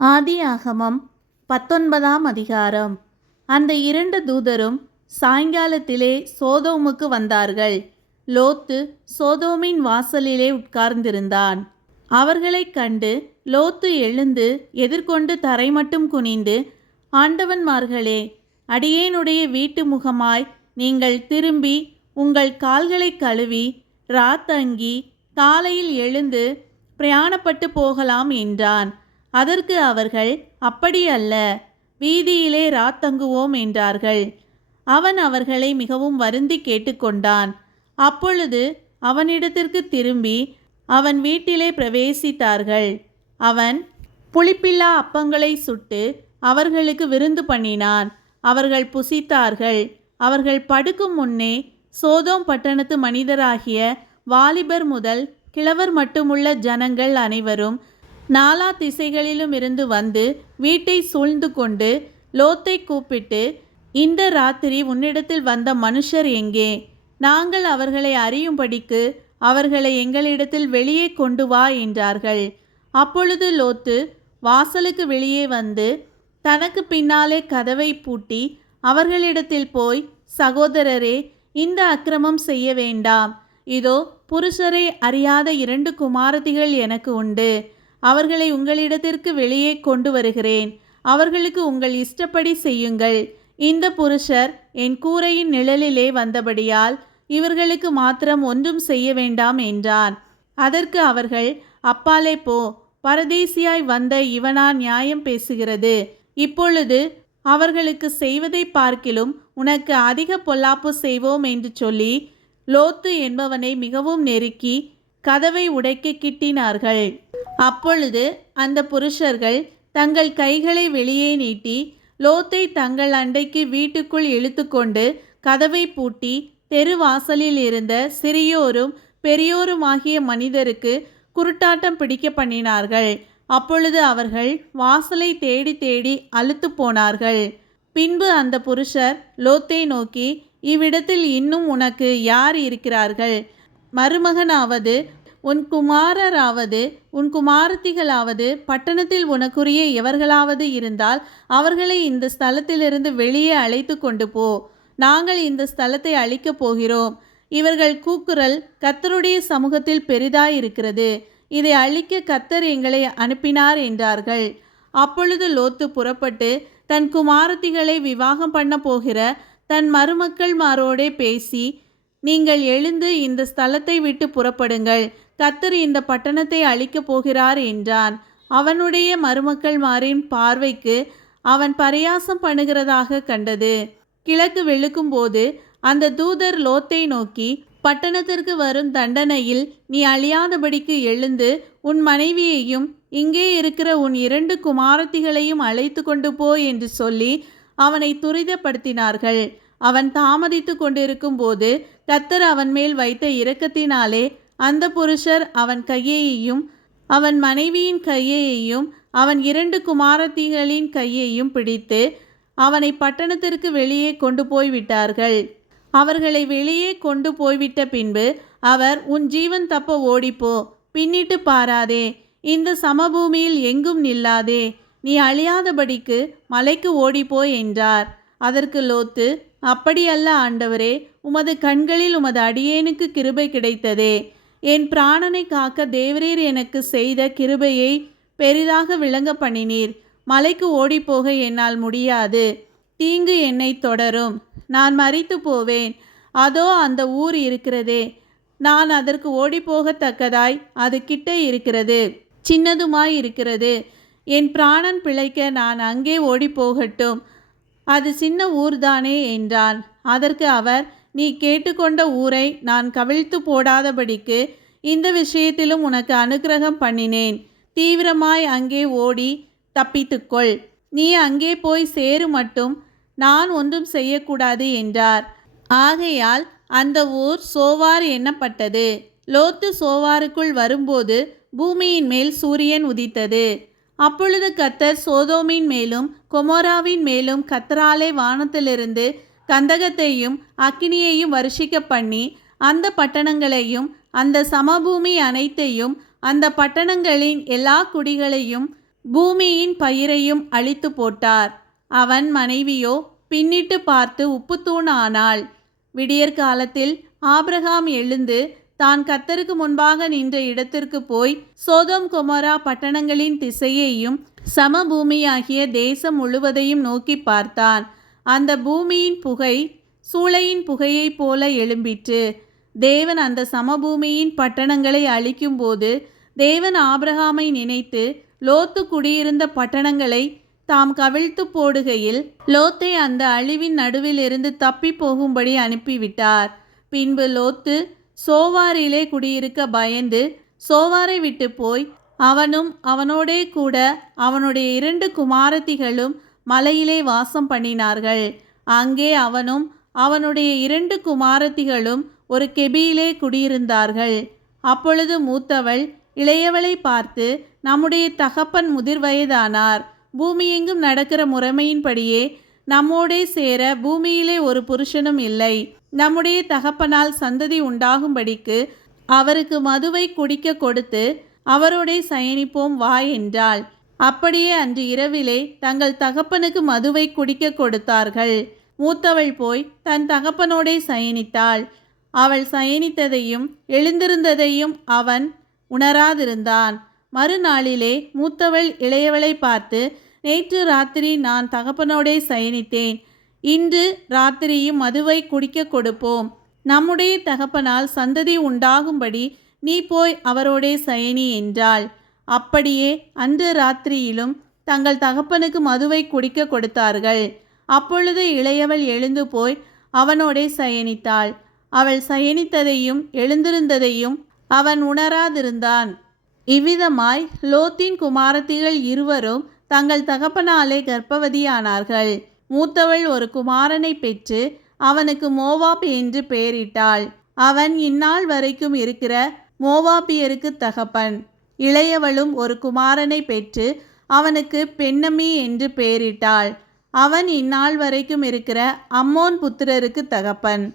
ஆதியாகமம் 19ஆம் அதிகாரம். அந்த 2 தூதரும் சாயங்காலத்திலே சோதோமுக்கு வந்தார்கள். லோத்து சோதோமின் வாசலிலே உட்கார்ந்திருந்தான். அவர்களைக் கண்டு லோத்து எழுந்து எதிர்கொண்டு தரைமட்டும் குனிந்து, ஆண்டவன்மார்களே, அடியேனுடைய வீட்டு முகமாய் நீங்கள் திரும்பி உங்கள் கால்களைக் கழுவி ராத்தங்கி காலையில் எழுந்து பிரயாணப்பட்டு போகலாம் என்றான். அதற்கு அவர்கள், அப்படியல்ல, வீதியிலே ராத்தங்குவோம் என்றார்கள். அவன் அவர்களை மிகவும் வருந்தி கேட்டுக்கொண்டான். அப்பொழுது அவனிடத்திற்கு திரும்பி அவன் வீட்டிலே பிரவேசித்தார்கள். அவன் புளிப்பில்லா அப்பங்களை சுட்டு அவர்களுக்கு விருந்து பண்ணினான். அவர்கள் புசித்தார்கள். அவர்கள் படுக்கும் முன்னே சோதோம் பட்டணத்து மனிதராகிய வாலிபர் முதல் கிழவர் மட்டுமுள்ள ஜனங்கள் அனைவரும் நாலா திசைகளிலும் இருந்து வந்து வீட்டை சூழ்ந்து கொண்டு லோத்தை கூப்பிட்டு, இந்த ராத்திரி உன்னிடத்தில் வந்த மனுஷர் எங்கே? நாங்கள் அவர்களை அறியும்படிக்கு அவர்களை எங்களிடத்தில் வெளியே கொண்டு வா என்றார்கள். அப்பொழுது லோத்து வாசலுக்கு வெளியே வந்து தனக்கு பின்னாலே கதவை பூட்டி அவர்களிடத்தில் போய், சகோதரரே, இந்த அக்கிரமம் செய்ய வேண்டாம். இதோ புருஷரை அறியாத 2 குமாரத்திகள் எனக்கு உண்டு. அவர்களை உங்களிடத்திற்கு வெளியே கொண்டு வருகிறேன். அவர்களுக்கு உங்கள் இஷ்டப்படி செய்யுங்கள். இந்த புருஷர் என் கூரையின் நிழலிலே வந்தபடியால் இவர்களுக்கு மாத்திரம் ஒன்றும் செய்ய வேண்டாம் என்றான். அதற்கு அவர்கள், அப்பாலே போ, பரதேசியாய் வந்த இவனா நியாயம் பேசுகிறது? இப்பொழுது அவர்களுக்கு செய்வதை பார்க்கிலும் உனக்கு அதிக பொல்லாப்பு செய்வோம் என்று சொல்லி லோத்து என்பவனை மிகவும் நெருக்கி கதவை உடைக்க கிட்டினார்கள். அப்பொழுது அந்த புருஷர்கள் தங்கள் கைகளை வெளியே நீட்டி லோத்தை தங்கள் அண்டைக்கு வீட்டுக்குள் இழுத்துக்கொண்டு கதவை பூட்டி தெருவாசலில் இருந்த சிறியோரும் பெரியோருமாகிய மனிதருக்கு குருட்டாட்டம் பிடிக்க பண்ணினார்கள். அப்பொழுது அவர்கள் வாசலை தேடி தேடி அலுத்து போனார்கள். பின்பு அந்த புருஷர் லோத்தை நோக்கி, இவ்விடத்தில் இன்னும் உனக்கு யார் இருக்கிறார்கள்? மருமகனாவது உன் குமாரராவது உன் குமாரத்திகளாவது பட்டணத்தில் உனக்குரிய எவர்களாவது இருந்தால் அவர்களை இந்த ஸ்தலத்திலிருந்து வெளியே அழைத்து கொண்டு போ. நாங்கள் இந்த ஸ்தலத்தை அழிக்கப் போகிறோம். இவர்கள் கூக்குரல் கர்த்தருடைய சமூகத்தில் பெரிதாயிருக்கிறது. இதை அழிக்க கர்த்தர் எங்களை அனுப்பினார் என்றார்கள். அப்பொழுது லோத்து புறப்பட்டு தன் குமாரத்திகளை விவாகம் பண்ண போகிற தன் மருமக்கள்மாரோடே பேசி, நீங்கள் எழுந்து இந்த ஸ்தலத்தை விட்டு புறப்படுங்கள். கர்த்தர் இந்த பட்டணத்தை அழிக்கப் போகிறார் என்றான். அவனுடைய மருமக்கள்மாரின் பார்வைக்கு அவன் பரியாசம் பண்ணுகிறதாக கண்டது. கிழக்கு வெளுக்கும்போது அந்த தூதர் லோத்தை நோக்கி, பட்டணத்திற்கு வரும் தண்டனையில் நீ அழியாதபடிக்கு எழுந்து உன் மனைவியையும் இங்கே இருக்கிற உன் 2 குமாரத்திகளையும் அழைத்து கொண்டு போ என்று சொல்லி அவனை துரிதப்படுத்தினார்கள். அவன் தாமதித்து கொண்டிருக்கும் போது கர்த்தர் அவன் மேல் வைத்த இரக்கத்தினாலே அந்த புருஷர் அவன் கையையும் அவன் மனைவியின் கையையும் அவன் 2 குமாரத்திகளின் கையையும் பிடித்து அவனை பட்டணத்திற்கு வெளியே கொண்டு போய்விட்டார்கள். அவர்களை வெளியே கொண்டு போய்விட்ட பின்பு அவர், உன் ஜீவன் தப்ப ஓடிப்போ, பின்னிட்டு பாராதே, இந்த சமபூமியில் எங்கும் நில்லாதே, நீ அழியாதபடிக்கு மலைக்கு ஓடிப்போ என்றார். அதற்கு லோத்து, அப்படியல்ல ஆண்டவரே, உமது கண்களில் உமது அடியேனுக்கு கிருபை கிடைத்ததே. என் பிராணனை காக்க தேவரீர் எனக்கு செய்த கிருபையை பெரிதாக விளங்க பண்ணினீர். மலைக்கு ஓடிப்போக என்னால் முடியாது. தீங்கு என்னை தொடரும். நான் மரித்து போவேன். அதோ அந்த ஊர் இருக்கிறதே, நான் அதற்கு ஓடிப்போகத்தக்கதாய் அது கிட்ட இருக்கிறது, சின்னதுமாய் இருக்கிறது. என் பிராணன் பிழைக்க நான் அங்கே ஓடிப்போகட்டும். அது சின்ன ஊர்தானே என்றான். அதற்கு அவர், நீ கேட்டுக்கொண்ட ஊரை நான் கவிழ்த்து போடாதபடிக்கு இந்த விஷயத்திலும் உனக்கு அனுக்கிரகம் பண்ணினேன். தீவிரமாய் அங்கே ஓடி தப்பித்துக்கொள். நீ அங்கே போய் சேரு மட்டும் நான் ஒன்றும் செய்யக்கூடாது என்றார். ஆகையால் அந்த ஊர் சோவார் எண்ணப்பட்டது. லோத்து சோவாருக்குள் வரும்போது பூமியின் மேல் சூரியன் உதித்தது. அப்பொழுது கர்த்தர் சோதோமின் மேலும் கொமோராவின் மேலும் கர்த்தராலே வானத்திலிருந்து கந்தகத்தையும் அக்கினியையும் வருஷிக்க பண்ணி அந்த பட்டணங்களையும் அந்த சமபூமி அனைத்தையும் அந்த பட்டணங்களின் எல்லா குடிகளையும் பூமியின் பயிரையும் அழித்து போட்டார். அவன் மனைவியோ பின்னிட்டு பார்த்து உப்புத்தூண் ஆனாள். விடியற்காலத்தில் ஆபிரகாம் எழுந்து தான் கர்த்தருக்கு முன்பாக நின்ற இடத்திற்கு போய் சோதோம் கொமோரா பட்டணங்களின் திசையையும் சமபூமியாகிய தேசம் முழுவதையும் நோக்கி பார்த்தான். அந்த பூமியின் புகை சூளையின் புகையைப் போல எழும்பிற்று. தேவன் அந்த சமபூமியின் பட்டணங்களை அழிக்கும்போது தேவன் ஆபிரகாமை நினைத்து லோத்து குடியிருந்த பட்டணங்களை தாம் கவிழ்த்து போடுகையில் லோத்தை அந்த அழிவின் நடுவிலிருந்து தப்பி போகும்படி அனுப்பிவிட்டார். பின்பு லோத்து சோவாரிலே குடியிருக்க பயந்து சோவாரை விட்டு போய் அவனும் அவனோடே கூட அவனுடைய 2 குமாரத்திகளும் மலையிலே வாசம் பண்ணினார்கள். அங்கே அவனும் அவனுடைய 2 குமாரத்திகளும் ஒரு கெபியிலே குடியிருந்தார்கள். அப்பொழுது மூத்தவள் இளையவளை பார்த்து, நம்முடைய தகப்பன் முதிர் வயதானார். பூமியெங்கும் நடக்கிற முறைமையின்படியே நம்மோடே சேர பூமியிலே ஒரு புருஷனும் இல்லை. நம்முடைய தகப்பனால் சந்ததி உண்டாகும்படிக்கு அவருக்கு மதுவை குடிக்க கொடுத்து அவரோடே சயனிப்போம் வா என்றாள். அப்படியே அன்று இரவிலே தங்கள் தகப்பனுக்கு மதுவை குடிக்க கொடுத்தார்கள். மூத்தவள் போய் தன் தகப்பனோடே சயனித்தாள். அவள் சயனித்ததையும் எழுந்திருந்ததையும் அவன் உணராதிருந்தான். மறுநாளிலே மூத்தவள் இளையவளை பார்த்து, நேற்று ராத்திரி நான் தகப்பனோடே சயனித்தேன். இன்று ராத்திரியும் மதுவை குடிக்க கொடுப்போம். நம்முடைய தகப்பனால் சந்ததி உண்டாகும்படி நீ போய் அவரோடே சயனி என்றாள். அப்படியே அன்று ராத்திரியிலும் தங்கள் தகப்பனுக்கு மதுவை குடிக்க கொடுத்தார்கள். அப்பொழுது இளையவள் எழுந்து போய் அவனோடே சயனித்தாள். அவள் சயனித்ததையும் எழுந்திருந்ததையும் அவன் உணராதிருந்தான். இவ்விதமாய் லோத்தின் குமாரத்திகள் இருவரும் தங்கள் தகப்பனாலே கர்ப்பவதியானார்கள். மூத்தவள் ஒரு குமாரனை பெற்று அவனுக்கு மோவாப் என்று பெயரிட்டாள். அவன் இந்நாள் வரைக்கும் இருக்கிற மோவாபியருக்கு தகப்பன். இளையவளும் ஒரு குமாரனை பெற்று அவனுக்கு பென்னமி என்று பெயரிட்டாள். அவன் இந்நாள் வரைக்கும் இருக்கிற அம்மோன் புத்திரருக்கு தகப்பன்.